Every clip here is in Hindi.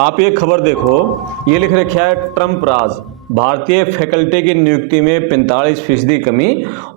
आप ये खबर देखो, ये लिख रखा है ट्रंप राज, भारतीय फैकल्टी की नियुक्ति में 45% कमी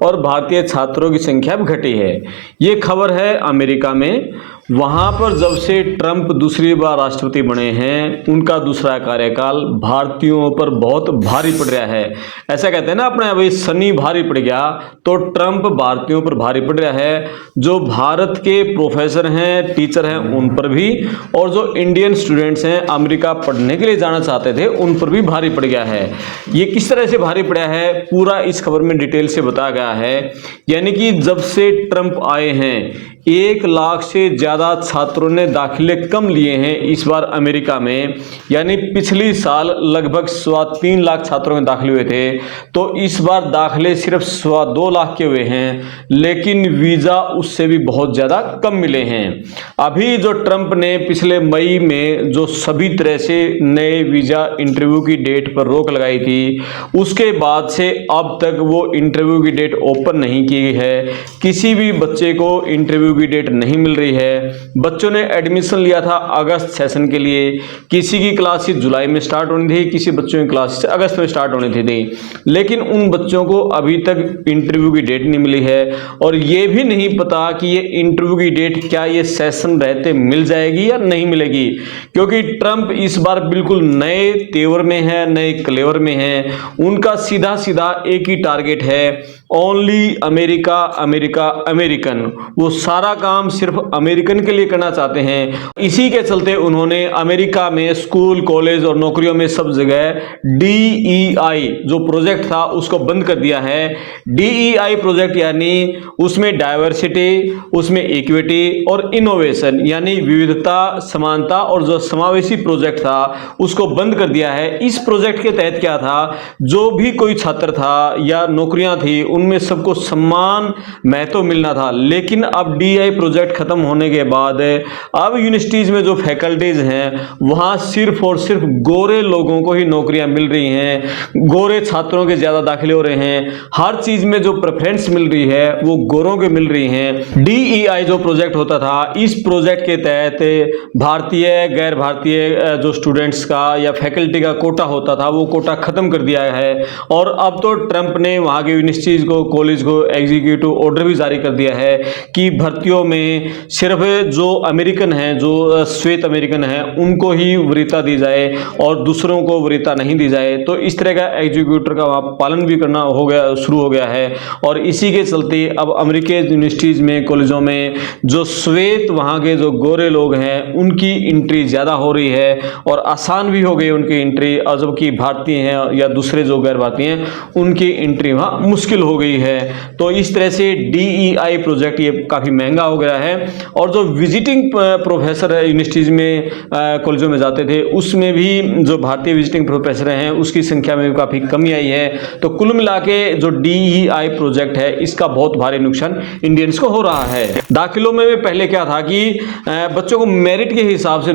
और भारतीय छात्रों की संख्या भी घटी है। ये खबर है अमेरिका में। वहां पर जब से ट्रंप दूसरी बार राष्ट्रपति बने हैं, उनका दूसरा कार्यकाल भारतीयों पर बहुत भारी पड़ रहा है। ऐसा कहते हैं ना अपने, अभी शनि भारी पड़ गया, तो ट्रंप भारतीयों पर भारी पड़ रहा है। जो भारत के प्रोफेसर हैं, टीचर हैं, उन पर भी, और जो इंडियन स्टूडेंट्स हैं अमेरिका पढ़ने के लिए जाना चाहते थे, उन पर भी भारी पड़ गया है। ये किस तरह से भारी पड़ा है, पूरा इस खबर में डिटेल से बताया गया है। यानी कि जब से ट्रंप आए हैं, 1 लाख से ज्यादा छात्रों ने दाखिले कम लिए हैं इस बार अमेरिका में। यानी पिछली साल लगभग 3.25 लाख छात्रों के दाखिले हुए थे, तो इस बार दाखिले सिर्फ 2.25 लाख के हुए हैं, लेकिन वीजा उससे भी बहुत ज्यादा कम मिले हैं। अभी जो ट्रंप ने पिछले मई में जो सभी तरह से नए वीजा इंटरव्यू की डेट पर रोक लगाई थी, उसके बाद से अब तक वो इंटरव्यू की डेट ओपन नहीं की है। किसी भी बच्चे को इंटरव्यू की डेट नहीं मिल रही है। बच्चों ने एडमिशन लिया था अगस्त सेशन के लिए, किसी की क्लासेस जुलाई में स्टार्ट होनी थी, किसी बच्चों की क्लासेस अगस्त में स्टार्ट होनी थी, लेकिन उन बच्चों को अभी तक इंटरव्यू की डेट नहीं मिली है। और ये भी नहीं पता कि ये इंटरव्यू की डेट क्या ये सेशन रहते मिल जाएगी या नहीं मिलेगी, क्योंकि ट्रंप इस बार बिल्कुल नए तेवर में है, नए क्लेवर में है। उनका सीधा सीधा एक ही टारगेट है, ओनली अमेरिका, अमेरिका, अमेरिकन। वो सारा काम सिर्फ अमेरिकन के लिए करना चाहते हैं। इसी के चलते उन्होंने अमेरिका में स्कूल, कॉलेज और नौकरियों में सब जगह DEI जो प्रोजेक्ट था उसको बंद कर दिया है। DEI प्रोजेक्ट यानी उसमें डायवर्सिटी, उसमें इक्विटी और इनोवेशन यानी विविधता, समानता और जो समावेशी प्रोजेक्ट था उसको बंद कर दिया है। इस प्रोजेक्ट के तहत क्या था, जो भी कोई छात्र था या नौकरियां थी उनमें सबको समान महत्व मिलना था। लेकिन अब DEI प्रोजेक्ट खत्म होने के बाद अब यूनिवर्सिटीज में जो फैकल्टीज हैं वहां सिर्फ और सिर्फ गोरे लोगों को ही नौकरियां मिल रही हैं, गोरे छात्रों के ज्यादा दाखिले हो रहे हैं। हर चीज में जो प्रेफरेंस मिल रही है वो गोरों के मिल रही हैं। DEI जो प्रोजेक्ट होता था, इस प्रोजेक्ट के तहत भारतीय, गैर भारतीय जो स्टूडेंट्स का या फैकल्टी का कोटा होता था, वो कोटा खत्म कर दिया है। और अब तो ट्रंप ने वहां के यूनिवर्सिटीज को, कॉलेज को एग्जीक्यूटिव ऑर्डर भी जारी कर दिया है कि भर्तियों में सिर्फ जो अमेरिकन हैं, जो श्वेत अमेरिकन हैं, उनको ही वरीयता दी जाए और दूसरों को वरीयता नहीं दी जाए। तो इस तरह का एग्जीक्यूटिव का वहाँ पालन भी करना हो गया, शुरू हो गया है। और इसी के चलते अब अमेरिकी यूनिवर्सिटीज में, कॉलेजों में जो श्वेत, वहाँ के जो गोरे लोग हैं, उनकी एंट्री ज़्यादा हो रही है और आसान भी हो गई उनकी एंट्री। और जबकि भारतीय हैं या दूसरे जो गैर भारतीय हैं, उनकी एंट्री वहाँ मुश्किल हो गई है। तो इस तरह से DEI प्रोजेक्ट ये काफ़ी महंगा हो गया है। और जो विजिटिंग प्रोफेसर यूनिवर्सिटीज में, कॉलेजों में जाते थे, उसमें भी जो भारतीय विजिटिंग प्रोफेसर हैं उसकी संख्या में भी काफ़ी कमी आई है। तो कुल मिला के जो DEI प्रोजेक्ट है, इसका बहुत भारी नुकसान इंडियंस को हो रहा है। दाखिलों में भी पहले क्या था कि बच्चों को मेरिट के हिसाब से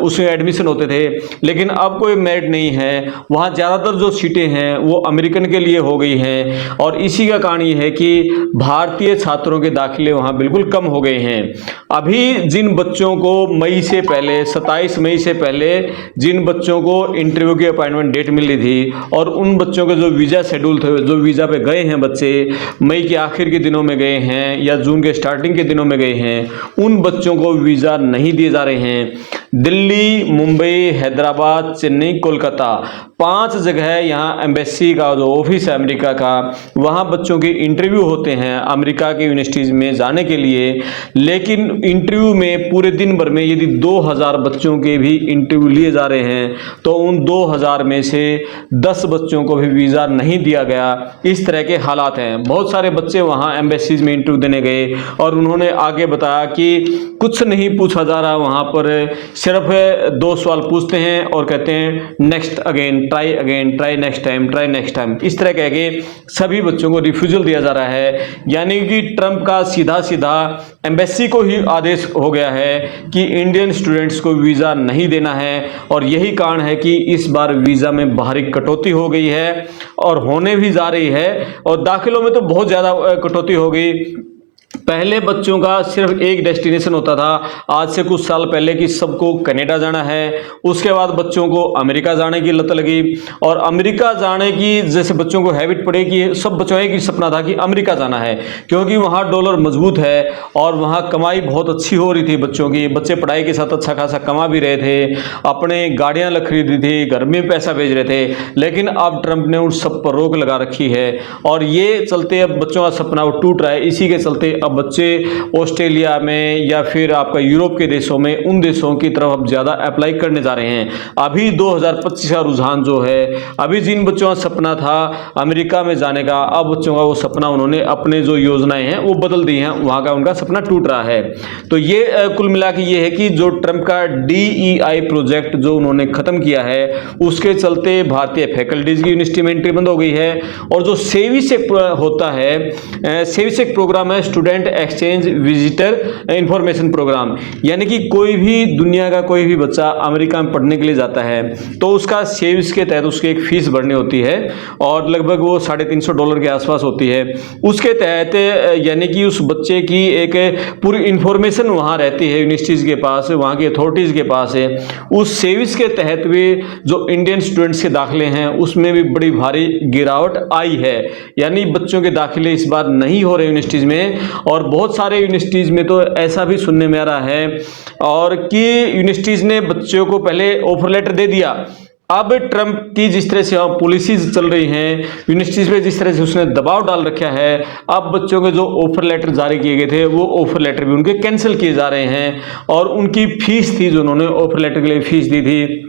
उसमें एडमिशन होते थे, लेकिन अब कोई मेरिट नहीं है। वहाँ ज़्यादातर जो सीटें हैं वो अमेरिकन के लिए हो गई हैं। और इसी का कारण ये है कि भारतीय छात्रों के दाखिले वहाँ बिल्कुल कम हो गए हैं। अभी जिन बच्चों को मई से पहले, 27 मई से पहले जिन बच्चों को इंटरव्यू की अपॉइंटमेंट डेट मिली थी, और उन बच्चों के जो वीज़ा शेड्यूल थे, जो वीज़ा पे गए हैं बच्चे, मई के आखिर के दिनों में गए हैं या जून के स्टार्टिंग के दिनों में गए हैं, उन बच्चों को वीज़ा नहीं दिए जा रहे हैं। दिल्ली, मुंबई, हैदराबाद, चेन्नई, कोलकाता, 5 जगह यहाँ एम्बेसी का जो ऑफिस है अमेरिका का, वहाँ बच्चों के इंटरव्यू होते हैं अमेरिका के यूनिवर्सिटीज़ में जाने के लिए। लेकिन इंटरव्यू में पूरे दिन भर में यदि 2000 बच्चों के भी इंटरव्यू लिए जा रहे हैं, तो उन 2000 में से 10 बच्चों को भी वीज़ा नहीं दिया गया। इस तरह के हालात हैं। बहुत सारे बच्चे वहाँ एम्बेसीज में इंटरव्यू देने गए और उन्होंने आगे बताया कि कुछ नहीं पूछा जा रहा, वहाँ पर सिर्फ 2 सवाल पूछते हैं और कहते हैं next again, try again, try next time, try next time. इस तरह कह के सभी बच्चों को रिफ्यूजल दिया जा रहा है। यानी कि ट्रंप का सीधा सीधा एम्बेसी को ही आदेश हो गया है कि इंडियन स्टूडेंट्स को वीज़ा नहीं देना है। और यही कारण है कि इस बार वीज़ा में भारी कटौती हो गई है और होने भी जा रही है। और दाखिलों में तो बहुत ज़्यादा कटौती हो गई। पहले बच्चों का सिर्फ एक डेस्टिनेशन होता था, आज से कुछ साल पहले कि सबको कनाडा जाना है। उसके बाद बच्चों को अमेरिका जाने की लत लगी, और अमेरिका जाने की जैसे बच्चों को हैबिट पड़ी कि सब बच्चों एक ही सपना था कि अमेरिका जाना है, क्योंकि वहाँ डॉलर मजबूत है और वहाँ कमाई बहुत अच्छी हो रही थी बच्चों की। बच्चे पढ़ाई के साथ अच्छा खासा कमा भी रहे थे, अपने गाड़ियाँ खरीदी थी, घर में पैसा भेज रहे थे। लेकिन अब ट्रंप ने उन सब पर रोक लगा रखी है, और ये चलते अब बच्चों का सपना वो टूट रहा है। इसी के चलते अब बच्चे ऑस्ट्रेलिया में या फिर आपका यूरोप के देशों में, उन देशों की तरफ अब ज़्यादा अप्लाई करने जा रहे हैं। अभी 2025 का रुझान जो है, अभी जिन बच्चों का सपना था अमेरिका में जाने का, अब बच्चों का वो सपना उन्होंने अपने जो योजनाएं हैं वो बदल दी हैं, वहाँ का उनका सपना टूट रहा है। तो ये कुल मिला के ये है कि जो ट्रंप का DEI प्रोजेक्ट जो उन्होंने ख़त्म किया है, उसके चलते भारतीय फैकल्टीज़ की यूनिवर्सिटी में एंट्री बंद हो गई है। और जो सेविसेक होता है, सेविसेक प्रोग्राम है student exchange visitor information program, यानी कि कोई भी दुनिया का कोई भी बच्चा अमेरिका में पढ़ने के लिए जाता है तो उसका सेविस के तहत उसकी एक फीस भरनी होती है, और लगभग वो $350 के आसपास होती है। उसके तहत यानी कि उस बच्चे की एक पूरी इंफॉर्मेशन वहाँ रहती है यूनिवर्सिटीज़ के पास, वहाँ की अथॉरिटीज़ के पास है। उस सेविस के तहत भी जो इंडियन स्टूडेंट्स के दाखिले हैं उसमें भी बड़ी भारी गिरावट आई है, यानी बच्चों के दाखिले इस बार नहीं हो रहे यूनिवर्सिटीज़ में। और बहुत सारे यूनिवर्सिटीज़ में तो ऐसा भी सुनने में आ रहा है और कि यूनिवर्सिटीज़ ने बच्चों को पहले ऑफर लेटर दे दिया। अब ट्रंप की जिस तरह से पॉलिसीज चल रही हैं, यूनिवर्सिटीज़ पे जिस तरह से उसने दबाव डाल रखा है, अब बच्चों के जो ऑफर लेटर जारी किए गए थे वो ऑफर लेटर भी उनके कैंसिल किए जा रहे हैं। और उनकी फीस थी जो उन्होंने ऑफर लेटर के लिए फीस दी थी,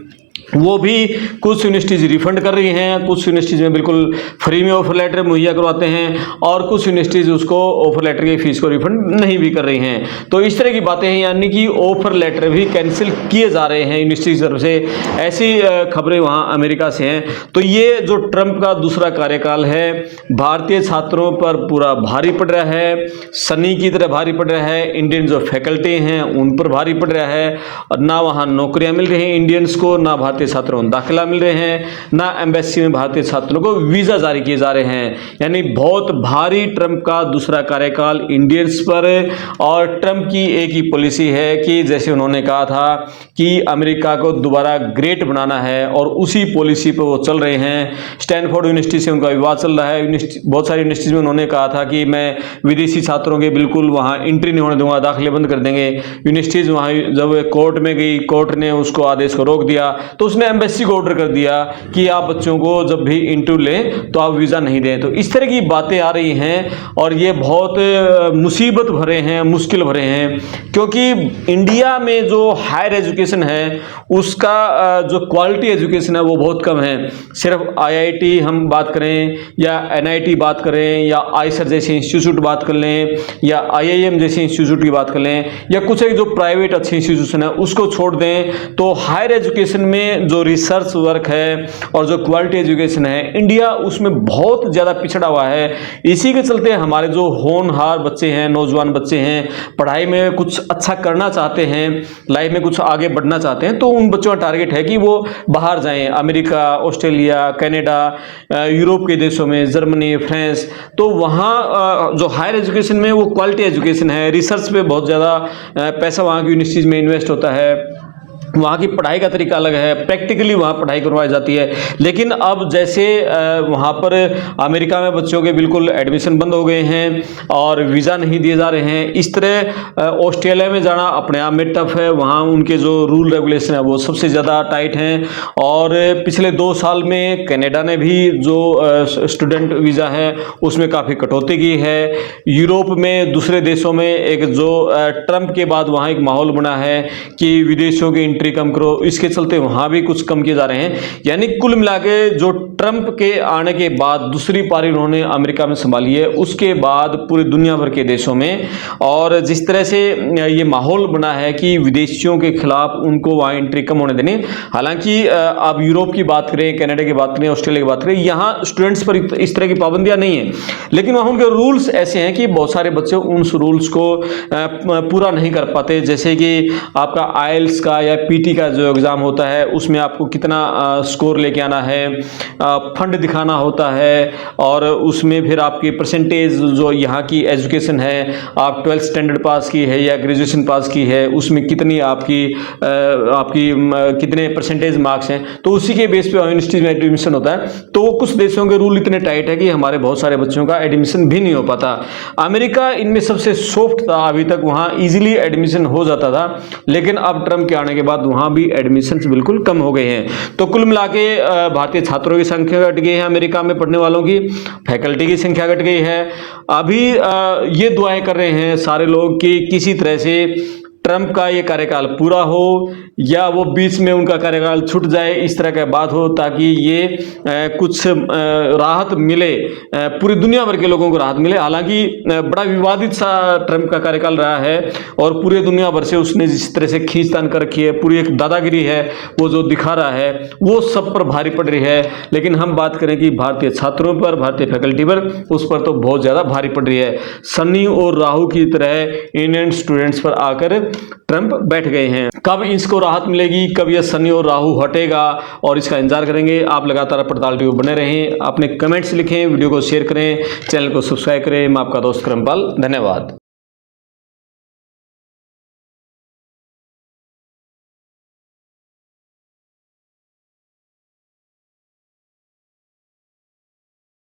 वो भी कुछ यूनिवर्सिटीज़ रिफंड कर रही हैं, कुछ यूनिवर्सिटीज़ में बिल्कुल फ्री में ऑफर लेटर मुहैया करवाते हैं, और कुछ यूनिवर्सिटीज़ उसको ऑफर लेटर की फीस को रिफंड नहीं भी कर रही हैं। तो इस तरह की बातें हैं, यानी कि ऑफर लेटर भी कैंसिल किए जा रहे हैं यूनिवर्सिटी की तरफ से। ऐसी खबरें वहाँ अमेरिका से हैं। तो ये जो ट्रंप का दूसरा कार्यकाल है, भारतीय छात्रों पर पूरा भारी पड़ रहा है, सनी की तरह भारी पड़ रहा है। इंडियन जो फैकल्टी हैं उन पर भारी पड़ रहा है, और ना वहाँ नौकरियाँ मिल रही हैं इंडियंस को, ना भारतीय छात्रों को दाखिला मिल रहे हैं, ना एम्बेसी में भारतीय छात्रों को वीजा जारी किए जा रहे हैं। यानी बहुत भारी ट्रंप का दूसरा कार्यकाल इंडियंस पर। और ट्रंप की एक ही पॉलिसी है कि जैसे उन्होंने कहा था कि अमेरिका को दोबारा ग्रेट बनाना है, और उसी पॉलिसी पर वो चल रहे हैं। स्टैनफोर्ड यूनिवर्सिटी से उनका विवाद चल रहा है। बहुत सारी यूनिवर्सिटीज में उन्होंने कहा था कि मैं विदेशी छात्रों के बिल्कुल वहाँ एंट्री नहीं होने दूंगा, दाखिले बंद कर देंगे। यूनिवर्सिटीज वहाँ जब कोर्ट में गई, कोर्ट ने उसको आदेश को रोक दिया, तो उसने एम्बेसी को ऑर्डर कर दिया कि आप बच्चों को जब भी इंटरव्यू लें तो आप वीज़ा नहीं दें। तो इस तरह की बातें आ रही हैं, और ये बहुत मुसीबत भरे हैं, मुश्किल भरे हैं, क्योंकि इंडिया में जो हायर एजुकेशन है उसका जो क्वालिटी एजुकेशन है वो बहुत कम है। सिर्फ IIT हम बात करें, या NIT बात करें, या आईसर जैसे इंस्टीट्यूट बात कर लें, या IIM जैसे इंस्टीट्यूट की बात कर लें, या कुछ एक जो प्राइवेट अच्छे इंस्टीट्यूशन है उसको छोड़ दें, तो हायर एजुकेशन में जो रिसर्च वर्क है और जो क्वालिटी एजुकेशन है, इंडिया उसमें बहुत ज़्यादा पिछड़ा हुआ है। इसी के चलते हमारे जो होनहार बच्चे हैं, नौजवान बच्चे हैं, पढ़ाई में कुछ अच्छा करना चाहते हैं, लाइफ में कुछ आगे बढ़ना चाहते हैं, तो उन बच्चों का टारगेट है कि वो बाहर जाएं, अमेरिका, ऑस्ट्रेलिया, कनाडा, यूरोप के देशों में, जर्मनी, फ्रांस। तो वहाँ जो हायर एजुकेशन में वो क्वालिटी एजुकेशन है, रिसर्च पे बहुत ज़्यादा पैसा वहाँ की यूनिवर्सिटीज़ में इन्वेस्ट होता है, वहाँ की पढ़ाई का तरीका अलग है, प्रैक्टिकली वहाँ पढ़ाई करवाई जाती है। लेकिन अब जैसे वहाँ पर अमेरिका में बच्चों के बिल्कुल एडमिशन बंद हो गए हैं और वीज़ा नहीं दिए जा रहे हैं, इस तरह ऑस्ट्रेलिया में जाना अपने आप में टफ है। वहाँ उनके जो रूल रेगुलेशन है वो सबसे ज़्यादा टाइट हैं। और पिछले 2 साल में कनाडा ने भी जो स्टूडेंट वीज़ा है उसमें काफ़ी कटौती की है। यूरोप में, दूसरे देशों में एक जो ट्रंप के बाद वहाँ एक माहौल बना है कि विदेशियों की एंट्री कम करो, इसके चलते वहाँ भी कुछ कम किए जा रहे हैं। यानी कुल मिला के जो ट्रंप के आने के बाद दूसरी पारी उन्होंने अमेरिका में संभाली है, उसके बाद पूरी दुनिया भर के देशों में, और जिस तरह से ये माहौल बना है कि विदेशियों के खिलाफ उनको वहाँ एंट्री कम होने देनी। हालांकि आप यूरोप की बात करें, कनाडा की बात करें, ऑस्ट्रेलिया की बात करें, यहाँ स्टूडेंट्स पर इस तरह की पाबंदियाँ नहीं है, लेकिन वहाँ उनके रूल्स ऐसे हैं कि बहुत सारे बच्चे उन रूल्स को पूरा नहीं कर पाते। जैसे कि आपका IELTS का या पीटी का जो एग्ज़ाम होता है उसमें आपको कितना स्कोर लेके आना है, फंड दिखाना होता है, और उसमें फिर आपकी परसेंटेज जो यहाँ की एजुकेशन है, आप 12th स्टैंडर्ड पास की है या ग्रेजुएशन पास की है, उसमें कितनी आपकी कितने परसेंटेज मार्क्स हैं, तो उसी के बेस पे यूनिवर्सिटी में एडमिशन होता है। तो कुछ देशों के रूल इतने टाइट है कि हमारे बहुत सारे बच्चों का एडमिशन भी नहीं हो पाता। अमेरिका इनमें सबसे सॉफ्ट था, अभी तक वहाँ ईजिली एडमिशन हो जाता था, लेकिन अब ट्रम्प के आने के बाद वहाँ भी एडमिशन बिल्कुल कम हो गए हैं। तो कुल मिला के भारतीय छात्रों की संख्या घट गई है, अमेरिका में पढ़ने वालों की, फैकल्टी की संख्या घट गई है। अभी ये दुआएं कर रहे हैं सारे लोग कि किसी तरह से ट्रम्प का ये कार्यकाल पूरा हो या वो बीच में उनका कार्यकाल छूट जाए, इस तरह का बात हो, ताकि ये कुछ राहत मिले, पूरी दुनिया भर के लोगों को राहत मिले। हालांकि बड़ा विवादित सा ट्रम्प का कार्यकाल रहा है और पूरे दुनिया भर से उसने जिस तरह से खींचतान कर रखी है, पूरी एक दादागिरी है वो जो दिखा रहा है, वो सब पर भारी पड़ रही है। लेकिन हम बात करें कि भारतीय छात्रों पर, भारतीय फैकल्टी पर, उस पर तो बहुत ज़्यादा भारी पड़ रही है। शनि और राहु की तरह इंडियन स्टूडेंट्स पर आकर ट्रम्प बैठ गए हैं। कब इसको राहत मिलेगी, कब यह शनि और राहु हटेगा, और इसका इंतजार करेंगे। आप लगातार पड़ताल टीवी बने रहें, अपने कमेंट्स लिखें, वीडियो को शेयर करें, चैनल को सब्सक्राइब करें। मैं आपका दोस्त करमपाल, धन्यवाद।